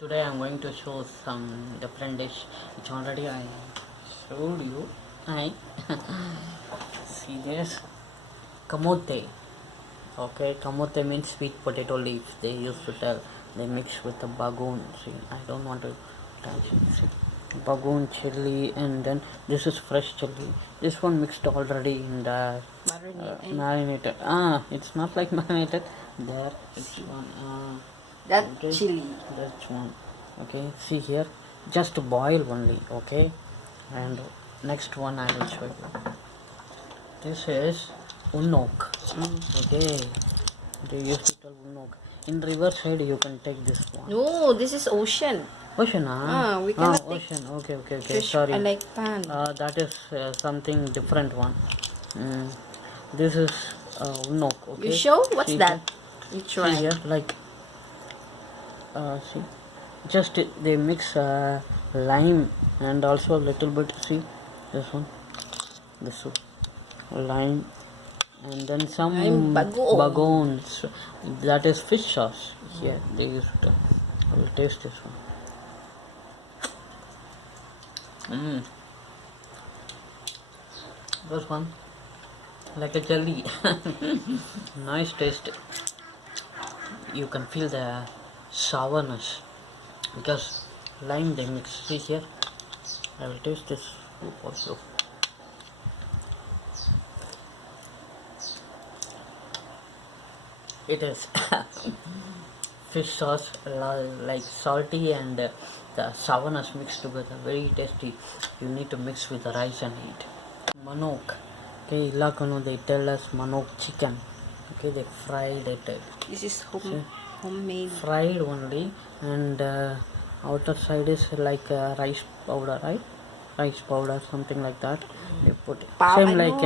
Today I'm going to show some different dish which already I showed you. I see this Kamotey. Okay, Kamotey means sweet potato leaf. They used to tell they mix with the bagoon. See, I don't want to touch it. See, bagoon chili, and then this is fresh chili. This one mixed already in the marinated. It's not like marinated. There, it's one. That Okay, chili. that's one. Okay, see here, just boil only. Okay, and next one I will show you. This is ONNOK. Okay, they used to tell ONNOK. In riverside you can take this one. No, this is ocean. Ocean, We cannot take ocean. Okay. fish. Sorry. I like pan. That is something different one. This is ONNOK. Okay. You show? What's See that? You Here, try. see here, like see, just they mix lime and also a little bit. See this one, this one, lime, and then some bagoong. bagoons. That is fish sauce. Here they used to. I will taste this one. This one like a jelly. Nice taste. You can feel the sourness because lime they mix. See here, I will taste this soup also. It is fish sauce, like salty and the sourness mixed together, very tasty. You need to mix with the rice and eat. Manok. Okay, Ilocano they tell us manok chicken. Okay, they fried it. This is homemade. Fried only, and outer side is like rice powder, right? Rice powder, something like that. They put same like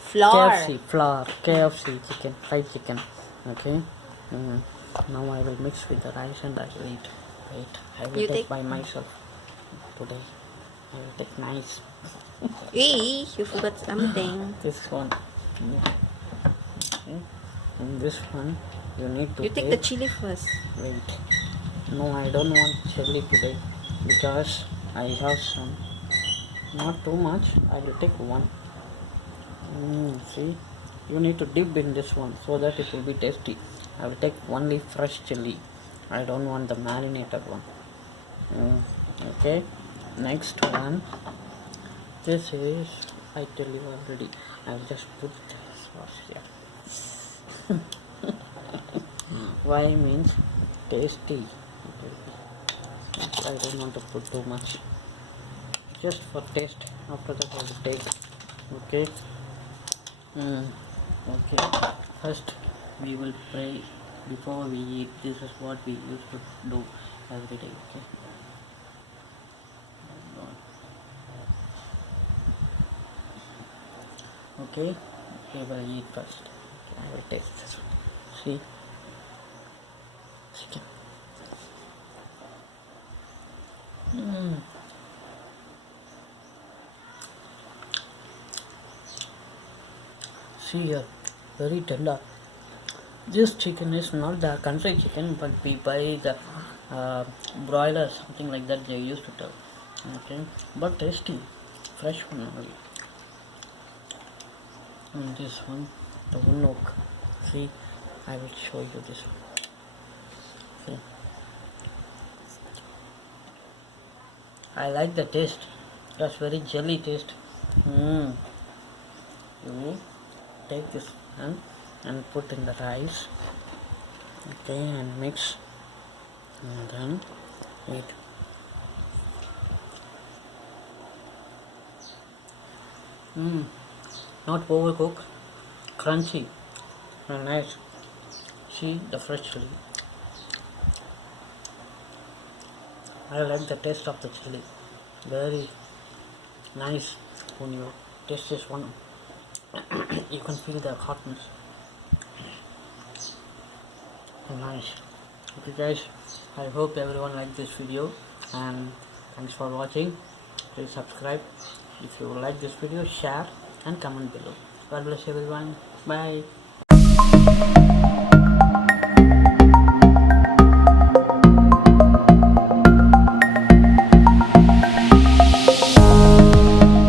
Flour. KFC chicken, fried chicken. Okay. Now I will mix with the rice and I will eat. Wait, I will take by myself today. I will take nice. Hey, you forgot something. This one. Okay. And this one you need to You take the chili first. Wait. No, I don't want chili today because I have some. Not too much. I will take one. See, you need to dip in this one so that it will be tasty. I will take only fresh chili. I don't want the marinated one. Okay. Next one. This is, I tell you already. I will just put this sauce here. Why means tasty. I don't want to put too much. Just for taste. After that I will take. Okay. Okay. First we will pray before we eat. This is what we used to do every day. Okay. Okay. We will eat first. Okay, I will taste this one. See. Chicken. See here, very tender. This chicken is not the country chicken, but we buy the broiler, something like that they used to tell. Okay, but tasty, fresh one only. And this one, the ONNOK. See, I will show you this one. See. I like the taste. That's very jelly taste. You take this one and put in the rice. Okay, and mix. And then eat. Not overcooked. Crunchy. And nice. See the fresh chili. I like the taste of the chili. Very nice. When you taste this one, you can feel the hotness. Nice. Okay guys, I hope everyone liked this video and thanks for watching. Please subscribe. If you like this video, share and comment below. God bless everyone. Bye.